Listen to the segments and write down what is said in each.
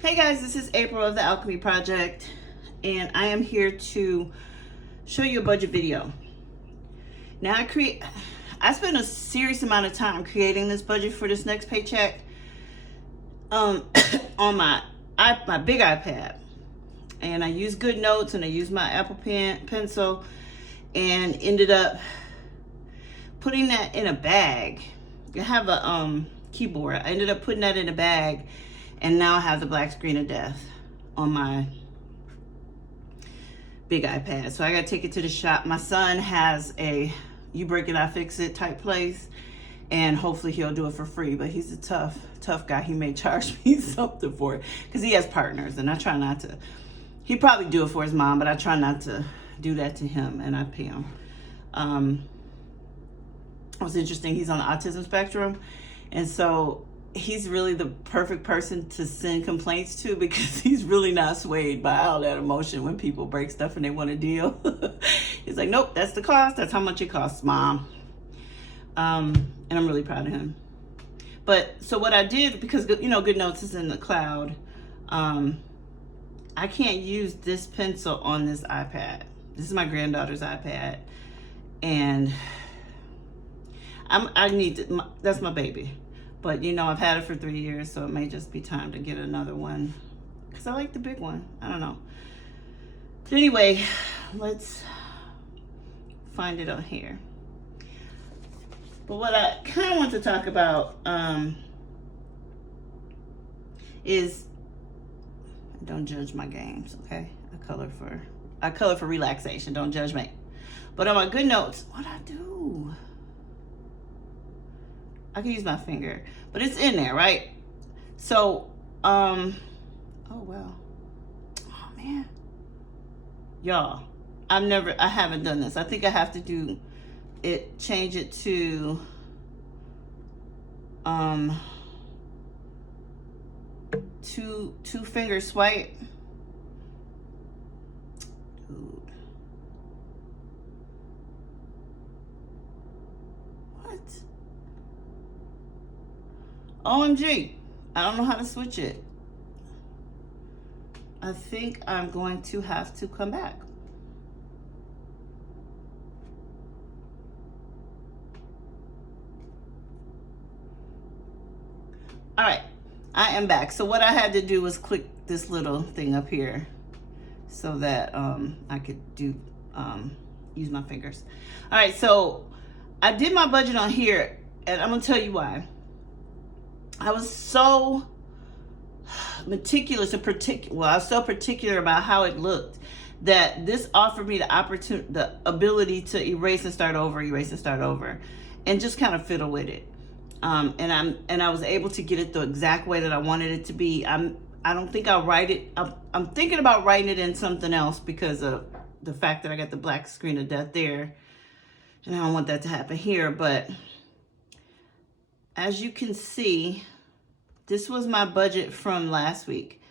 Hey guys, this is April of the Alchemy Project, and I am here to show you a budget video. Now I spent a serious amount of time creating this budget for this next paycheck on my big iPad, and I used GoodNotes and I used my Apple pencil and ended up putting that in a bag. I have a keyboard. I ended up putting that in a bag, and now I have the black screen of death on my big iPad. So I gotta take it to the shop. My son has a you break it, I fix it type place, and hopefully he'll do it for free. But he's a tough guy. He may charge me something for it because he has partners, and I try not to. He'd probably do it for his mom, but I try not to do that to him, and I pay him. It was interesting. He's on the autism spectrum, and so he's really the perfect person to send complaints to because he's really not swayed by all that emotion when people break stuff and they want a deal. He's like, nope, that's the cost. That's how much it costs, Mom. And I'm really proud of him. But so what I did, because GoodNotes is in the cloud, I can't use this pencil on this iPad. This is my granddaughter's iPad, and that's my baby. But I've had it for 3 years, so it may just be time to get another one because I like the big one. I don't know. But anyway, let's find it on here. But what I kind of want to talk about is, don't judge my games, okay? I color for relaxation. Don't judge me. But on my GoodNotes, what I do? I can use my finger, but it's in there, right? So, oh wow. Oh man. Y'all, I haven't done this. I think I have to change it to, two finger swipe. Dude. What? OMG, I don't know how to switch it. I think I'm going to have to come back. All right, I am back. So what I had to do was click this little thing up here so that I could use my fingers. All right, so I did my budget on here, and I'm gonna tell you why. I was so meticulous and I was so particular about how it looked that this offered me the ability to erase and start over, and just kind of fiddle with it. And I was able to get it the exact way that I wanted it to be. I don't think I'll write it. I'm thinking about writing it in something else because of the fact that I got the black screen of death there, and I don't want that to happen here. But as you can see, this was my budget from last week.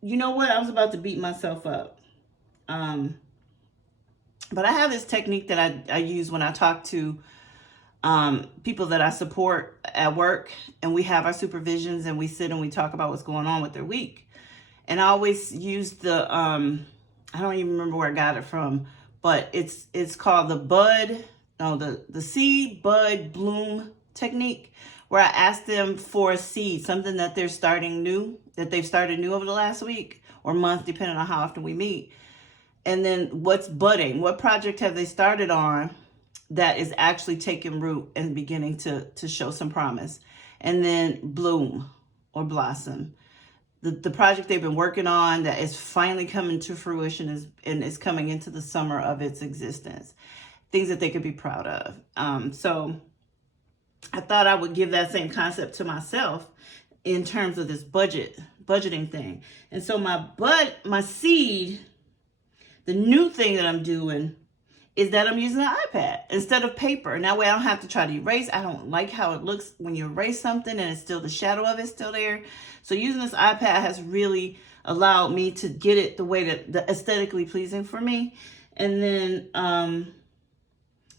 You know what? I was about to beat myself up. But I have this technique that I use when I talk to people that I support at work, and we have our supervisions and we sit and we talk about what's going on with their week. And I always use the, I don't even remember where I got it from, but it's called the seed, bud, bloom technique, where I ask them for a seed, something that they've started new over the last week or month, depending on how often we meet. And then what's budding, what project have they started on that is actually taking root and beginning to show some promise. And then bloom or blossom. The project they've been working on that is finally coming to fruition and is coming into the summer of its existence. Things that they could be proud of. So I thought I would give that same concept to myself in terms of this budgeting thing. And so my seed, the new thing that I'm doing is that I'm using an iPad instead of paper. And that way I don't have to try to erase. I don't like how it looks when you erase something and it's still, the shadow of it's still there. So using this iPad has really allowed me to get it the way that aesthetically pleasing for me. And then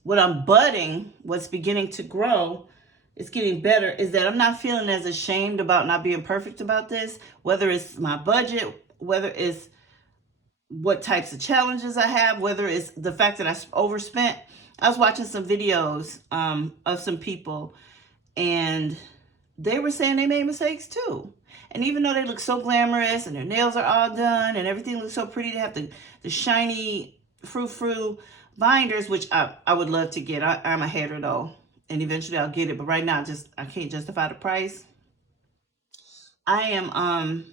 what I'm budding, what's beginning to grow, it's getting better is that I'm not feeling as ashamed about not being perfect about this, whether it's my budget, whether it's what types of challenges I have, whether it's the fact that I overspent. I was watching some videos of some people, and they were saying they made mistakes too. And even though they look so glamorous and their nails are all done and everything looks so pretty, they have the shiny frou-frou binders, which I would love to get. I'm a hater though, and eventually I'll get it. But right now, I can't justify the price. I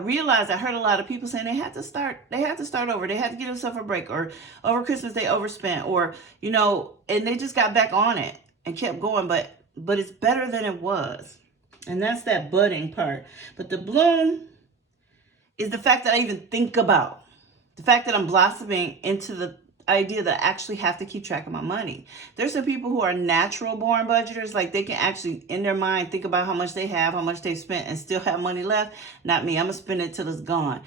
realized I heard a lot of people saying they had to start over. They had to give themselves a break, or over Christmas they overspent, or and they just got back on it and kept going. But it's better than it was. And that's that budding part. But the bloom is the fact that I even think about. The fact that I'm blossoming into the idea that I actually have to keep track of my money. There's some people who are natural born budgeters. Like they can actually, in their mind, think about how much they have, how much they've spent, and still have money left. Not me. I'm going to spend it till it's gone.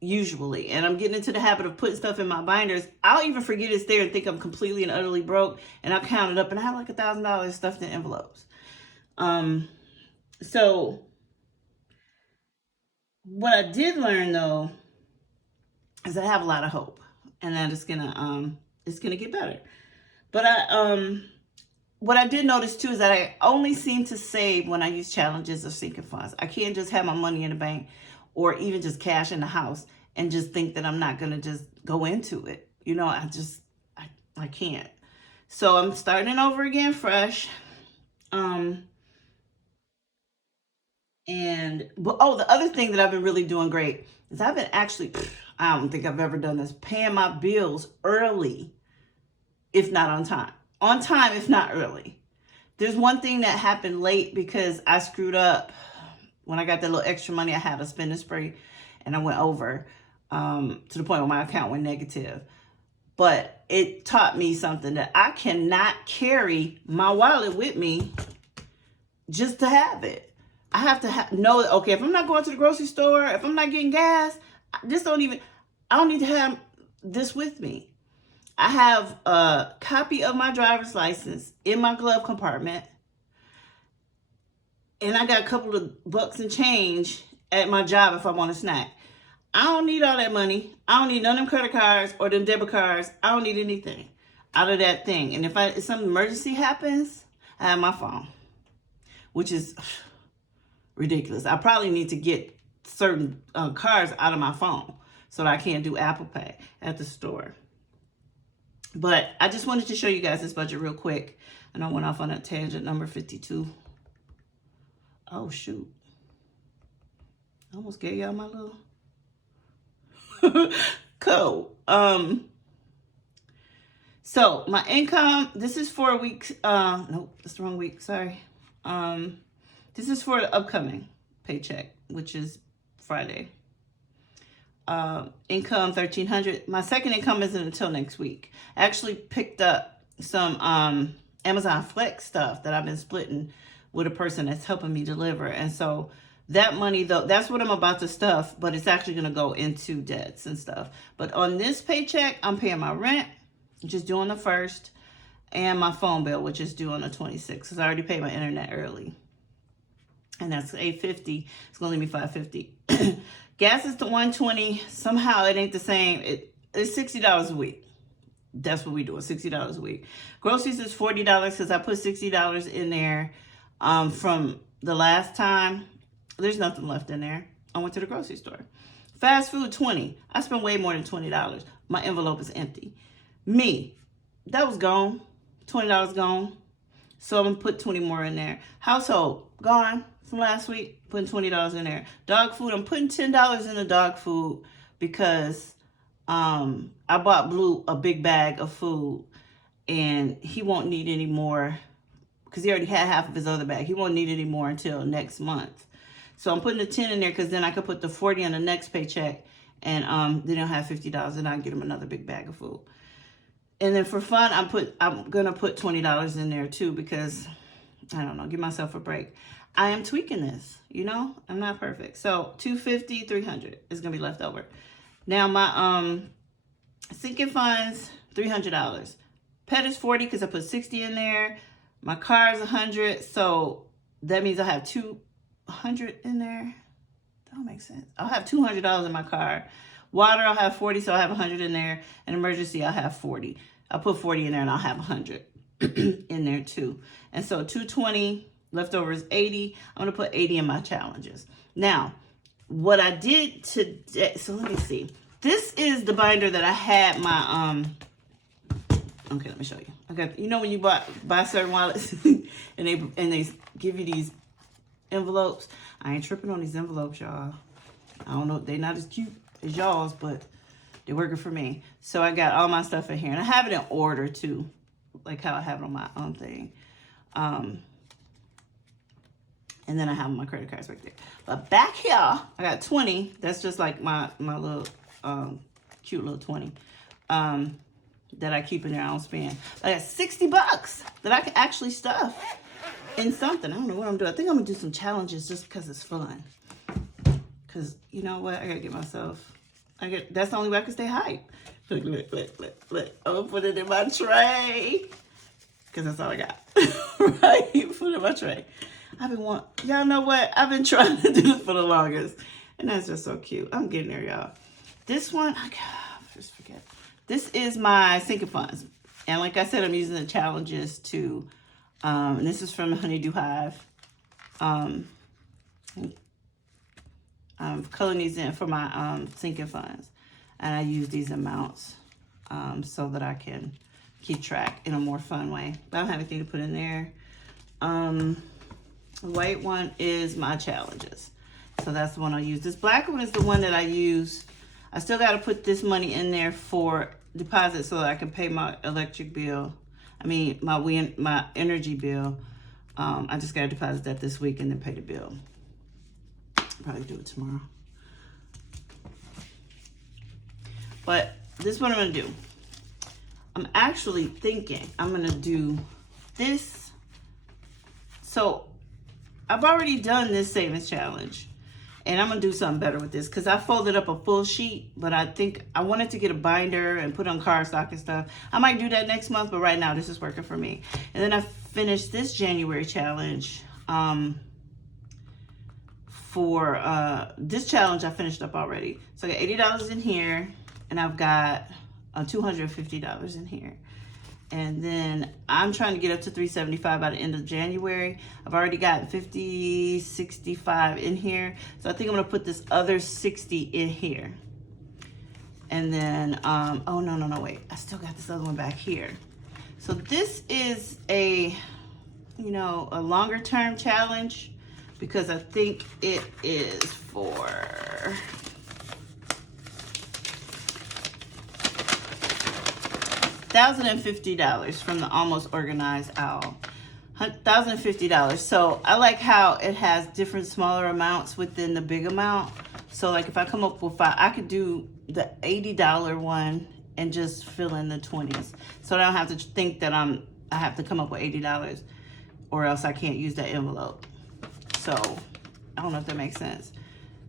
Usually. And I'm getting into the habit of putting stuff in my binders. I'll even forget it's there and think I'm completely and utterly broke. And I'll count it up and I have like $1,000 stuffed in envelopes. So what I did learn though is that I have a lot of hope, and that it's gonna get better. But what I did notice too is that I only seem to save when I use challenges or sinking funds. I can't just have my money in the bank or even just cash in the house and just think that I'm not gonna just go into it. I can't. So I'm starting over again fresh. The other thing that I've been really doing great is I've been actually, I don't think I've ever done this, paying my bills early, if not on time. On time, if not early. There's one thing that happened late because I screwed up. When I got that little extra money, I had a spending spree and I went over to the point where my account went negative. But it taught me something, that I cannot carry my wallet with me just to have it. I have to know that, okay, if I'm not going to the grocery store, if I'm not getting gas, I don't need to have this with me. I have a copy of my driver's license in my glove compartment, and I got a couple of bucks and change at my job if I want a snack. I don't need all that money. I don't need none of them credit cards or them debit cards. I don't need anything out of that thing. And if some emergency happens, I have my phone, which is ridiculous. I probably need to get certain cards out of my phone so that I can't do Apple Pay at the store. But I just wanted to show you guys this budget real quick. And I went off on a tangent, number 52. Oh, shoot. I almost gave y'all my little code. So my income, this is for a week. Nope, that's the wrong week. Sorry. This is for the upcoming paycheck, which is Friday. Income $1,300. My second income isn't until next week. I actually picked up some Amazon Flex stuff that I've been splitting with a person that's helping me deliver. And so that money, though, that's what I'm about to stuff, but it's actually going to go into debts and stuff. But on this paycheck, I'm paying my rent, which is due on the 1st, and my phone bill, which is due on the 26th, because I already paid my internet early. And that's $8.50. It's going to leave me $5.50. Gas is to $1.20. Somehow it ain't the same. It's $60 a week. That's what we do, $60 a week. Groceries is $40 because I put $60 in there from the last time. There's nothing left in there. I went to the grocery store. Fast food, $20. I spent way more than $20. My envelope is empty. That was gone. $20 gone. So I'm going to put 20 more in there. Household, gone from last week, putting $20 in there. Dog food, I'm putting $10 in the dog food because I bought Blue a big bag of food, and he won't need any more because he already had half of his other bag. He won't need any more until next month. So I'm putting the 10 in there because then I could put the 40 on the next paycheck, and then I'll have $50 and I'll get him another big bag of food. And then for fun, I'm gonna put $20 in there too because I don't know, give myself a break. I am tweaking this, I'm not perfect. So $250, $300 is gonna be left over. Now my sinking funds, $300. Pet is $40 because I put $60 in there. My car is 100, so that means I have 200 in there. That don't make sense. I'll have $200 in my car. Water, I'll have 40, so I'll have 100 in there. And emergency, I'll have 40. I'll put 40 in there and I'll have 100 in there too. And so 220, leftover is 80. I'm gonna put 80 in my challenges. Now, what I did today, so let me see. This is the binder that I had my, okay, let me show you. Okay, you know when you buy certain wallets and they give you these envelopes? I ain't tripping on these envelopes, y'all. I don't know, they not as cute as y'all's, but they're working for me. So I got all my stuff in here, and I have it in order too, like how I have it on my own thing. And then I have my credit cards right there. But back here, I got 20. That's just like my little cute little 20 that I keep in there. I don't spend. I got $60 that I can actually stuff in something. I don't know what I'm doing. I think I'm gonna do some challenges just because it's fun. Cause you know what? I gotta get myself. That's the only way I can stay hyped. Look. I'm gonna put it in my tray. Cause that's all I got. Right? Put it in my tray. Y'all know what? I've been trying to do this for the longest. And that's just so cute. I'm getting there, y'all. This one, I just forget. This is my sinking funds. And like I said, I'm using the challenges too. And this is from Dee Hive. I'm coloring these in for my sinking funds. And I use these amounts so that I can keep track in a more fun way. I don't have anything to put in there. The white one is my challenges. So that's the one I use. This black one is the one that I use. I still got to put this money in there for deposit so that I can pay my electric bill. I mean, my energy bill. I just got to deposit that this week and then pay the bill. Probably do it tomorrow. But this is what I'm going to do. I'm actually thinking I'm going to do this. So I've already done this savings challenge. And I'm going to do something better with this because I folded up a full sheet. But I think I wanted to get a binder and put on cardstock and stuff. I might do that next month. But right now, this is working for me. And then I finished this January challenge. For this challenge, I finished up already. So I got $80 in here. And I've got $250 in here. And then I'm trying to get up to $375 by the end of January. I've already gotten $50, $65 in here. So I think I'm gonna put this other $60 in here. And then, oh no, wait. I still got this other one back here. So this is a longer term challenge because I think it is for $1,050 from the Almost Organized Owl. $1,050. So I like how it has different smaller amounts within the big amount. So like if I come up with 5, I could do the $80 one and just fill in the 20s. So I don't have to think that I have to come up with $80 or else I can't use that envelope. So I don't know if that makes sense.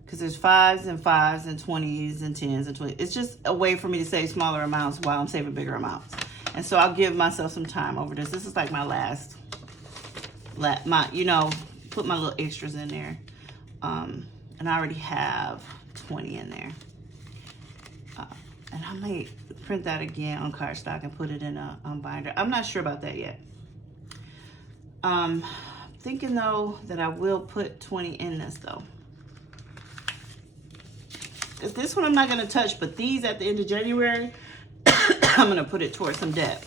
Because there's 5s and 5s and 20s and 10s and 20s. It's just a way for me to save smaller amounts while I'm saving bigger amounts. And so I'll give myself some time over this. This is like my last, put my little extras in there. And I already have 20 in there. And I might print that again on cardstock and put it in a binder. I'm not sure about that yet. Thinking though that I will put 20 in this though. This one I'm not going to touch, but these at the end of January, I'm going to put it towards some debt.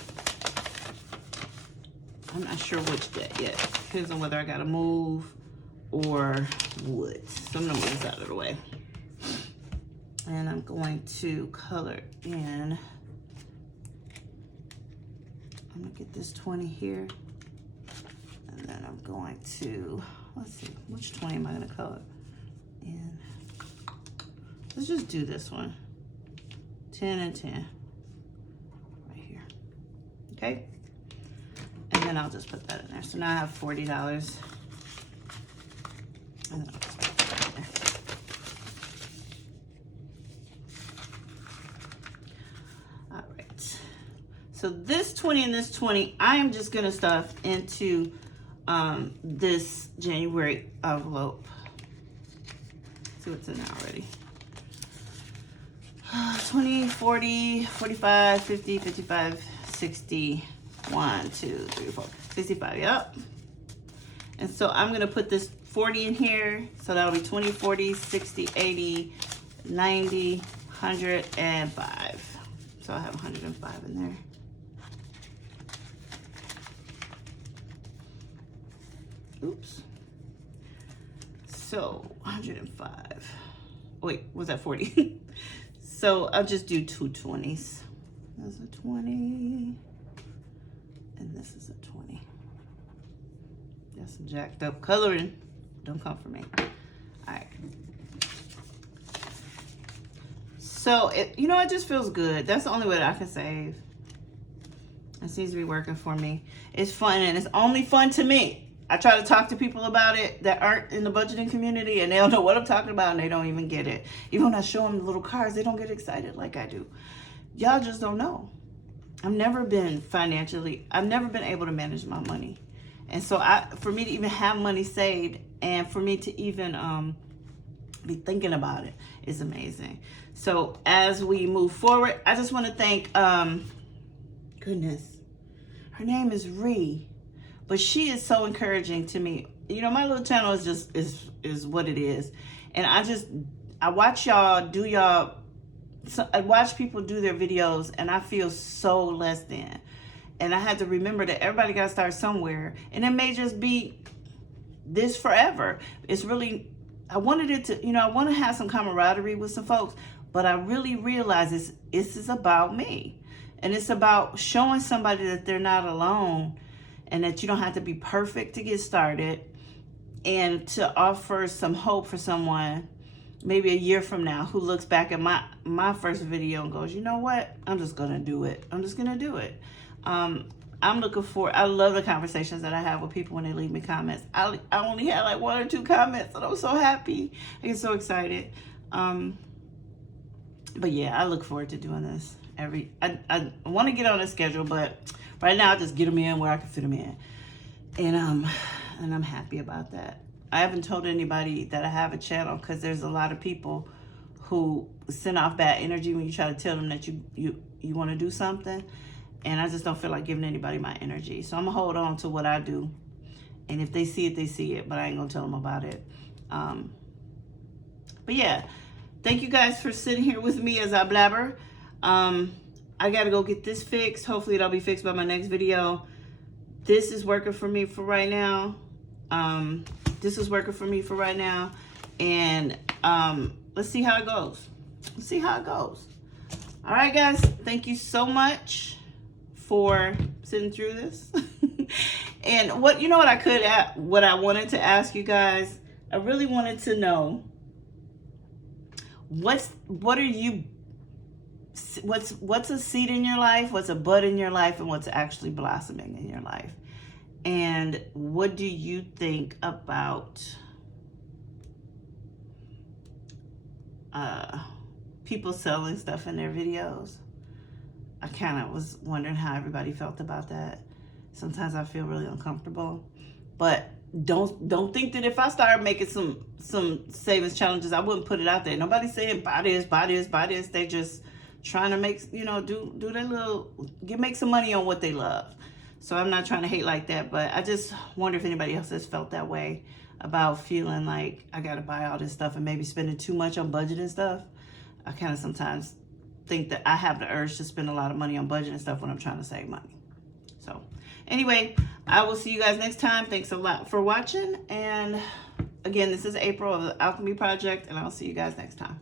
I'm not sure which debt yet. Depends on whether I got to move or what. So I'm going to move this out of the way. And I'm going to color in. I'm going to get this 20 here. And then I'm going to, let's see, which 20 am I going to color in? Let's just do this one. 10 and 10. Right here. Okay? And then I'll just put that in there. So now I have $40. And then I'll just put that in there. So this 20 and this 20, I am just gonna stuff into this January envelope. See what's in there already. 20, 40, 45, 50, 55, 60, 1, 2, 3, 4, 65, yep. And so I'm gonna put this 40 in here. So that'll be 20, 40, 60, 80, 90, 105. So I have 105 in there. Oops. So 105. Wait, was that 40? So I'll just do two 20s. That's a 20. And this is a 20. That's some jacked up coloring. Don't come for me. All right. So, it just feels good. That's the only way that I can save. It seems to be working for me. It's fun, and it's only fun to me. I try to talk to people about it that aren't in the budgeting community, and they don't know what I'm talking about, and they don't even get it. Even when I show them the little cards, they don't get excited like I do. Y'all just don't know. I've never been able to manage my money. And so for me to even have money saved and for me to even be thinking about it is amazing. So as we move forward, I just want to thank, goodness, her name is Ree, but she is so encouraging to me. My little channel is just, is what it is. And I watch y'all do I watch people do their videos and I feel so less than. And I had to remember that everybody got to start somewhere. And it may just be this forever. It's really, I wanted it to, I want to have some camaraderie with some folks, but I really realize this is about me. And it's about showing somebody that they're not alone and that you don't have to be perfect to get started, and to offer some hope for someone maybe a year from now who looks back at my first video and goes, you know what? I'm just going to do it. I'm just going to do it. I'm looking for, I love the conversations that I have with people when they leave me comments. I only had like 1 or 2 comments and I'm so happy. I get so excited. But yeah, I look forward to doing this I want to get on a schedule, but right now I just get them in where I can fit them in. And I'm happy about that. I haven't told anybody that I have a channel because there's a lot of people who send off bad energy when you try to tell them that you want to do something. And I just don't feel like giving anybody my energy. So I'm going to hold on to what I do. And if they see it, they see it. But I ain't going to tell them about it. But yeah, thank you guys for sitting here with me as I blabber. I got to go get this fixed. Hopefully it'll be fixed by my next video. This is working for me for right now. This is working for me for right now. And let's see how it goes. Let's see how it goes. All right, guys. Thank you so much for sitting through this. And what I wanted to ask you guys, I really wanted to know what's a seed in your life, what's a bud in your life, and what's actually blossoming in your life. And what do you think about people selling stuff in their videos? I kind of was wondering how everybody felt about that. Sometimes I feel really uncomfortable, but don't think that if I start making some savings challenges, I wouldn't put it out there. Nobody's saying buy this, buy this, buy this. They just trying to make, do their little, make some money on what they love. So I'm not trying to hate like that, but I just wonder if anybody else has felt that way about feeling like I got to buy all this stuff and maybe spending too much on budget and stuff. I kind of sometimes think that I have the urge to spend a lot of money on budget and stuff when I'm trying to save money. So anyway, I will see you guys next time. Thanks a lot for watching. And again, this is April of the Alchemy Project, and I'll see you guys next time.